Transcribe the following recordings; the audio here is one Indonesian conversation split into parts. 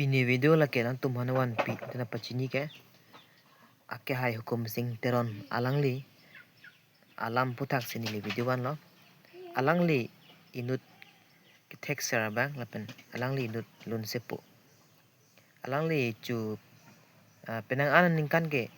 Pini video la ke tum hanawan pi tena pachini ke ake hai hukum sing teron alangli alam putak sini li video wan lo alangli inut ki tek sarabang lapen alangli inut lun sepu alangli chu penang anan ningkan ke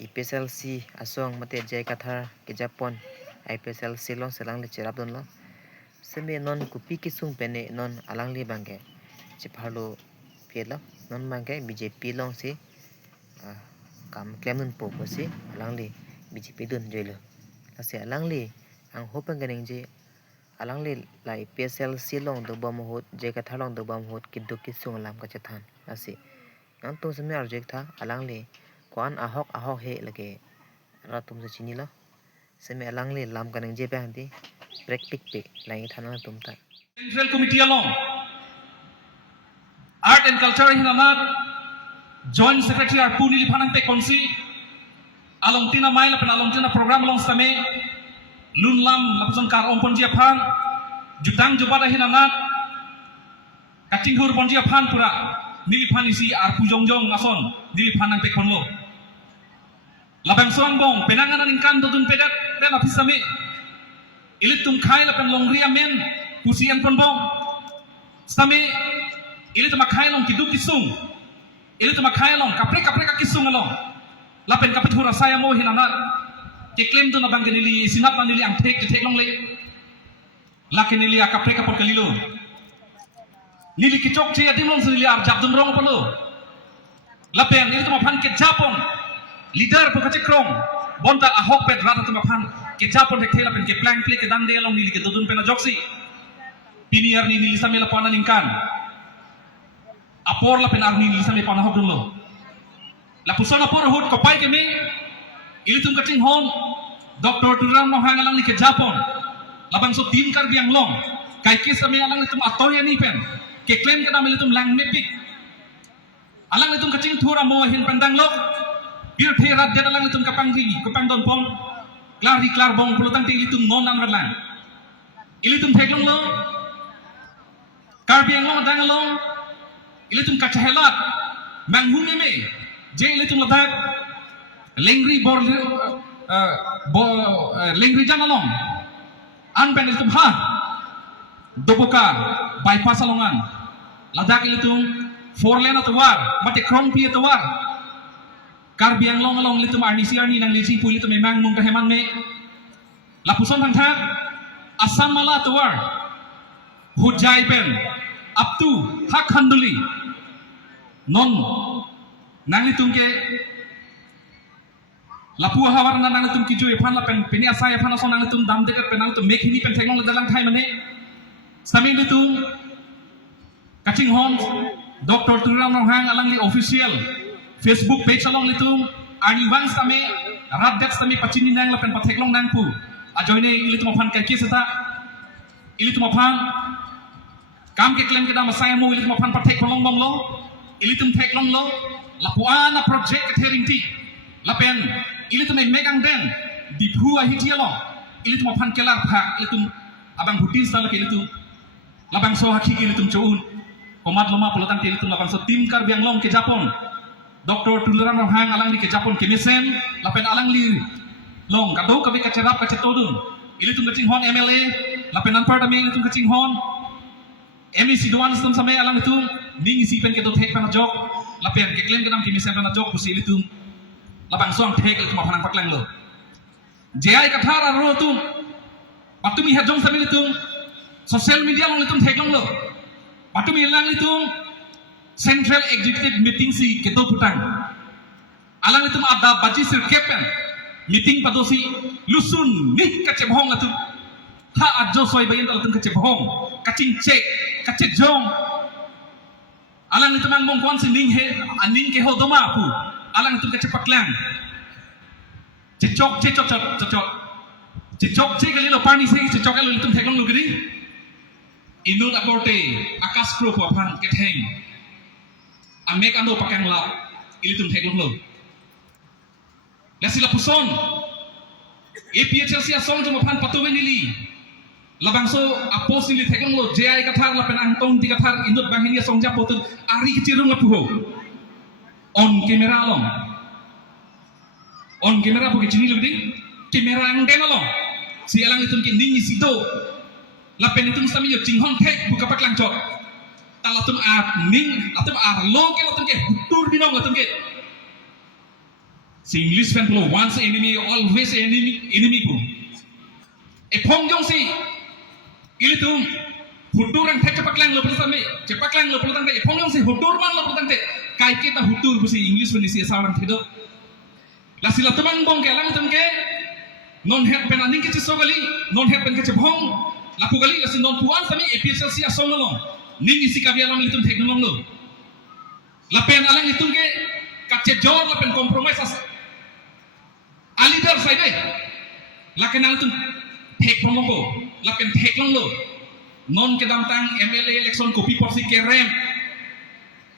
IPSLC asong mate jai kathar ke Japon IPSLC long selangli cherap don lo seme non kupi kisung pene non alangli bangke chepharlo pielo non bangke BJP long si kam claim nun po si alangli BJP dun joilo asi alangli ang hopen ganing je alangli la IPSLC long do bam hot je kathar long do bam hot kiduk kisung lam ka chathan asi ang to seme arjek tha alangli kwan ahok he lage ra tum se chini lo seme alangli lam ganing je pe hanti break pick pe lai thana tum ta Central Committee along Art and Culture hinanat Joint Secretary Arpuni Lipanang Te Konsi along tina mail pen along tina program along same lunlam lapson kar ompon dia phan jutang jubada hinanat katinghur pon dia phan pura nilipan isi arpu jongjong ason nilipanang te konlo labang soang bong penanganan ingkan dodun pedat dan apis same ilit tum khai lapen longria men pusian pon bong same ilit tum khai long kiduk kisung ilit tum khai long kapre kisung along lapen kapit hura saya mo hinanat keklaim tu nabang kenili sinap nanili ang tek long le lakenili akapre kapor kalilo nili kicok cia dimlong senili ar jab dun rong palo lapen ilit tum phan ke Japon leader po kacikrong bonta ahok pet rata tum phan ke Japon tek thela pen ke plank play ke dande long nili ke dodun pena joksi piniar ni nili samela pana ningkan apor la pen ar nili samela pana hok dun lo la pusona por hot kopai ke me ilitum kating hon Dr. Turam no hang alang ni ke Japon labang so tim kar biang long kai ke same alang litum atoya ni pen ke claim ke nam litum lang mepik alang litum kating thura mo hin pandang lo bir thera de alang litum kapang don pom klar bong pulutang ting litum non nan lang ilitum theklong lo kar biang long dang lo ilitum kachahelat manghung me je ilitum ladak lengri bor lengri janalong an pen ilitum ha doboka bypass alongan ladak ilitum four lane atwar mate krong pi atwar kar biang long along ilitum arnisi arni nang lisi pu ilitum memang mung kaheman me lapuson thang thak asam mala atwar hujai pen up to hak handuli non nang litum ke lapu hawar nang litum ki joy phan la pen peni asai phan ason nang litum dam dekat pen nang litum make hini pen thengong dalang thai mane sami litum kaching hon Dr. Turam Nong Hang alang li official Facebook page along litum ani wang sami rat det sami pachini nang la pen patheklong nang pu ajoine ilitum phan kai kisata ilitum phan kam ke claim ke dam asai mu ilitum phan pathek long bong lo ilitum theklong lo lapuana project ke therinti lapen ilitum megang den di phua hitialo ilitum phan kelar pha ilitum abang hutis tal ke ilitum labang so hakhi ke ilitum choun komat loma polotang ke ilitum labang so tim kar biang long ke Japon Dr. Turam Nong Hang alang li ke Japon ke mesen lapen alang li long kado kabe ka cerap ka cetodun ilitum kaching hon MLA lapen an part ame ilitum kaching hon MEC doan sistem same alang itu ning isi pen ke do thek pana jok lapen ke claim ke nam ke mesen pana jok pusi ilitum labang song thek ilitum phanang paklang lo jai kathara ro tu patumi hajong sami litum social media long litum thek long lo patumi lang litum central executive meeting si keto putang alang litum ada baji sir kepen meeting padosi lusun nih kacebhong atu ha ajo soi bayin litum kacebhong kacing cek kacek jong alang litum ang mong kon si ning he aning ke hodoma pu alang litum kacep paklang cecok kali lo pani se cecok kali litum theklong lo gini inut aporte akas pro po phan ke theng amek ando pakang la ilitum theklong lo lasila puson APHLC asong jom phan patuwe nili labang so apos ni thekong lo jai kathar la pen antong ti kathar indut bang ini songja potun ari kicirung la puho on kamera buke chini lugdi kamera ang den lo si alang itun ki ningi sito la pen itun sami yo jinghon thek buka paklang chok talatum a ning latum a lo ke latum ke tur binong latum ke si English pen lo once enemy always enemy pu e phong jong si ilitum hutur ang thek paklang lo pelutan me cepaklang lo pelutan te phong jong si hutur man lo pelutan te kai kita hutur bu si English pen si asaran thedo la sila tumang bong ke lang tum ke non het pen aning ke sogali non het pen ke chong la pu gali la si non puan sami episel si asong lo ning isi kabi alam litum thek nong lo la pen alang itum ke kache jor la pen compromise as alidar sai de la kenal tum thek long lo la pen thek long lo non ke dam tang MLA election kopi porsi ke rem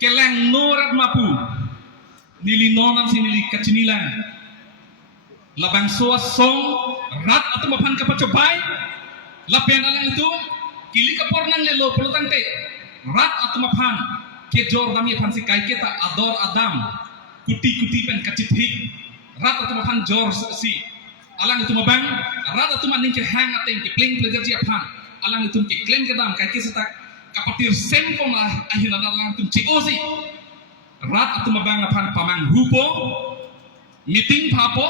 ke lang norat mapu nili nonan sinili kacinilan labang soa song rat atau mapan kapacobai lapian alang itu kili kapornan lelo pelutan te rat atau mapan kejor dami pansi kai kita ador adam kuti pen kacithik rat atau mapan jor si alang itu mabang rat atau maning ke hang ateng ke pling plejar ji apan alang itu ke klem ke dam kai kita kapatir sempong lah akhirnya alang itu cikosi rat atau mabang apan pamang hupo meeting papo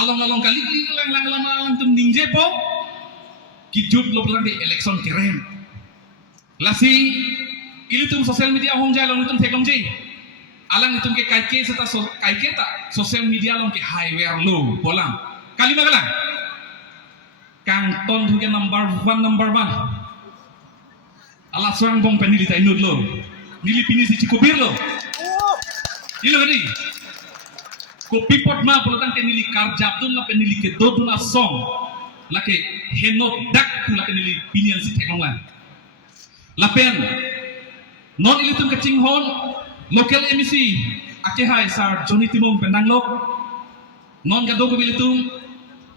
along kali lang tum ningje po kijut lo pelan di election keren lasi ili tum sosial media hong jai long tum teklong ji alang itum ke kai ke seta kai ke ta sosial media long ke highway lo bolang kali magalang kang ton tu ke number 1 ala sorang bong penili ta inut lo nili pini si cikubir lo ilo gadi kopi pot ma pelutan kenili karjabdun la penili ke dodun asong la ke henot dak tu la kenili pinian si teklongan la pen non ilitum kecing hon local MC ake hai sar Johnny Timong penanglok non gado ko bilitum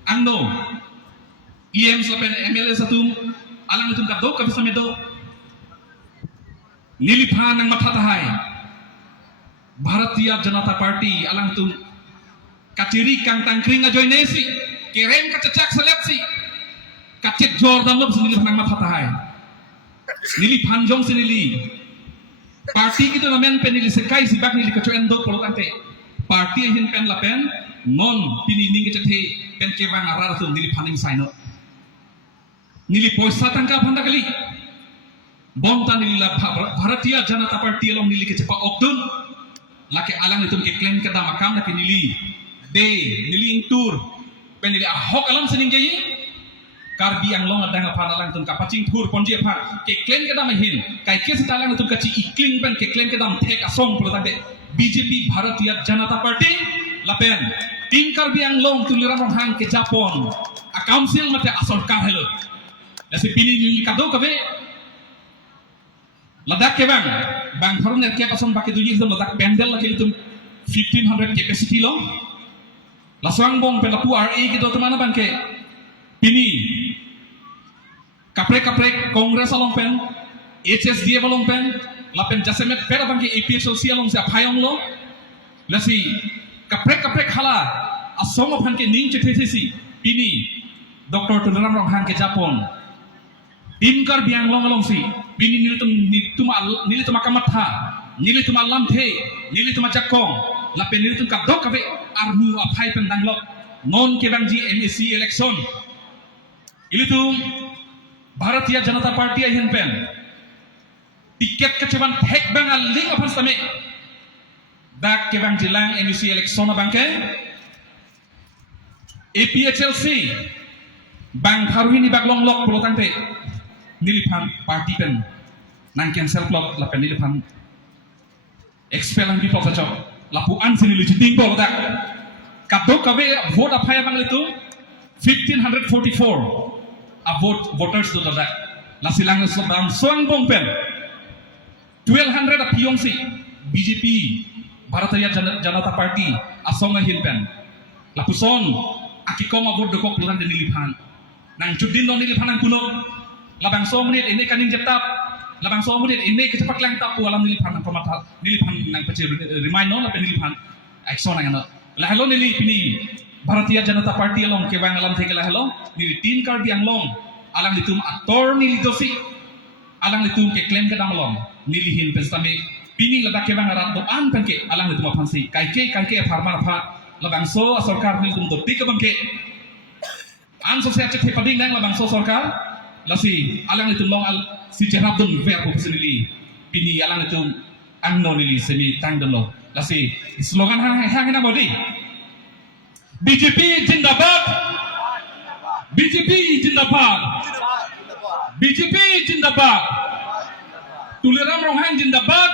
angno IM la pen MLA satum alang itum gado ka bisa medo niliphan ang mathatahai Bharatiya Janata Party alang tum kaciri kang tangkring ajoy nesi kerem kacacak seleksi kacit Jordan lo senili panang mathatahai nili panjong senili parti kita namen penili sekai sibak nili kacuendo polotante parti hin pen lapen non pinining kecethe pen kewang arar tum nili paning saino nili poisa tangka phanda kali bonta nili la Bharatiya Janata Party along nili kecepa okdun laki alang itu ke klaim ke dam akam laki nili de nili intur penili ahok alam sening jayi karbi yang long adang apa alang itu kapacing tur ponji apa ke klaim ke dam hin kai ke setalang itu kaci ikling pen ke klaim ke dam thek asong pelotan de BJP Bharatiya Janata Party lapen tim karbi yang long tuliran orang hang ke Japon akam sil mate asal kar helo nasi pini nili kado kabe ladak ke bang farun ne kya kason baki tuji dum ladak pendel la kilitum 1500 capacity lo laswang bong pelapu RA gitu teman bang ke pini kaprek kongres along pen HSD along pen lapen jasemet pera bang ke APSLC along sa phayong lo lasi kaprek hala asong bang ke ning chetesi pini Dr. Tunaram rong hang ke Japon timkar biang long along si bini nilitum akamatha nilitum alam the nilitum jakong lapen nilitum kadok kabe armu apai pendanglok non kebangji MEC election ilitum Bharatiya Janata Party ahin pen tiket keceban hek bang aling apa same dak kebangji lang MEC election bangke APHLC bang haruhini baglong lok pelotan te nilipan party pen nang cancel plot la pen nilipan expel ang people sa lapuan sinili jiting ko dak kadok kabe vote apaya bang itu 1544 a voters to dak la silang sedang soang bong pen 1200 a piyong si BJP Bharatiya Janata Party asong hin pen lapuson akikoma vote dokok pelutan nilipan nang judin non nilipan ang kuno labang so menit ini kaning jetap labang so menit ini kecepat lang tapu alam nilipan pemata nilipan nang pecah remind no lapen nilipan action nang ano lah hello nili pini Bharatiya Janata Party along ke bang alam theke lah hello nili tin kar biang long alang litum aktor nili dosi alang litum ke claim ke dang long nilihin pestame pini ladak ke bang arat do an penke alang litum apansi kai ke farmar pha labang so sarkar nilitum do tik bangke an sosial cek pading nang labang so sarkar lasi alang itu long al si cerabdun ver ko sini pini alang itu angno nili semi tangdon lo lasi slogan hang na bodi BJP jindabad BJP jindabad BJP jindabad tuliram rohang jindabad